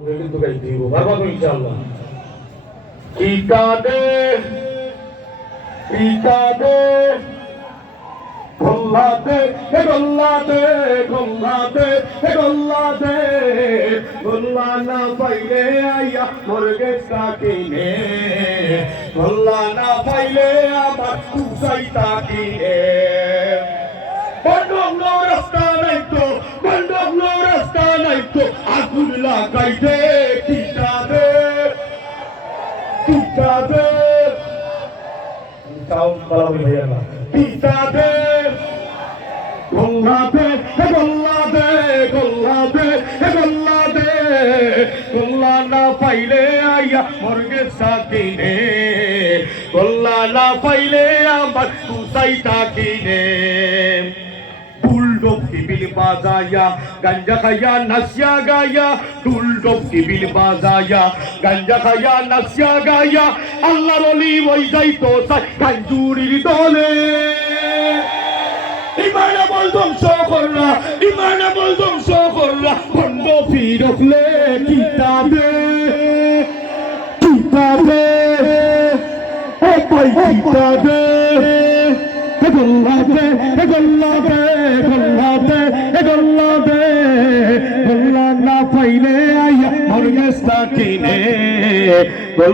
কিন্তু গাইতে দিব পারবা তো ইনশাআল্লাহ। কিতাবে কিতাবে গোল্লাতে হে গোল্লাতে গোল্লাতে হে গোল্লাতে গোল্লা না পাইলে আইয়া মরগে সাকিনে গোল্লা না পাইলে আমার তুসাই তাকিনে বন্ধ রাস্তা নাই তো বন্ধ রাস্তা নাই তো আগুন লাগাইতে কিতাবে কিতাবে সাউন্ড বাড়াবো ভাইয়া না কিতাবে গোল্লাতে হে গোল্লাতে গোল্লাতে হে গোল্লাতে গোল্লা না পাইলে আইয়া মরগে সাকিনে গোল্লা না পাইলে আমার তুসাই তাকিনে বিল বাজায়া গাঞ্জা খায়া নাসিয়া গায়া টুল ডবকি বিল বাজায়া গাঞ্জা খায়া নাসিয়া গায়া আল্লাহর ওলি ওই যাইতো গাঞ্জুরির দলে ইমান আমল ধ্বংস করলা ইমান আমল ধ্বংস করলা বন্ধ ফিরলে কিতাবে কিতাবে ও ভাই কিতাবে গোল্লাতে গোল্লাতে গোল্লাতে গোল্লাতে গোল্লা না পাইলে আইয়া মরগে সাকিনে।